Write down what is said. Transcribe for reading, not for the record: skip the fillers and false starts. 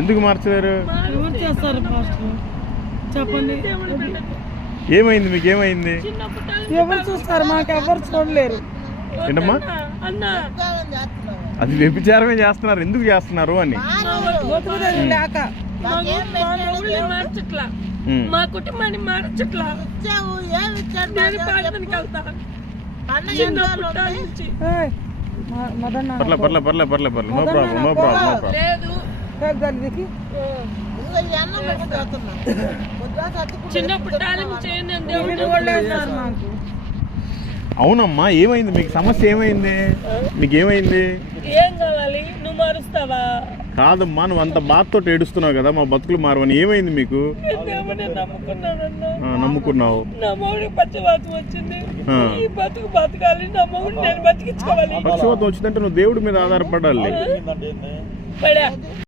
ఎందుకు మార్చలేరు? ఎవరు చేస్తారు పాస్టర్ చెప్పండి. ఏమైంది? మీకు ఏమైంది? ఎవరు చూస్తారు? మాకు ఎవరు చూడలేరు. ఏంటమ్మా? అది వ్యభిచారమే చేస్తున్నారు. ఎందుకు చేస్తున్నారు అని లేక మార్చట్లా, మా కుటుంబాన్ని మార్చట్లా. అవునమ్మా, ఏమైంది? మీకు సమస్య ఏమైంది? మీకేమైంది? ఏం కావాలి? నువ్వు మారుస్తావా? కాదమ్మా, నువ్వు అంత బాధతో ఏడుస్తున్నావు కదా, మా బతుకులు మారవని. ఏమైంది మీకు? నమ్ముకున్నావు. నా మౌడికి పచ్చవాతం వచ్చింది. ఈ బతుకు బతకాలి, నా మౌడిని నేను బతికించుకోవాలి. పక్షవాతం వచ్చిందంటే నువ్వు దేవుడి మీద ఆధారపడాలి.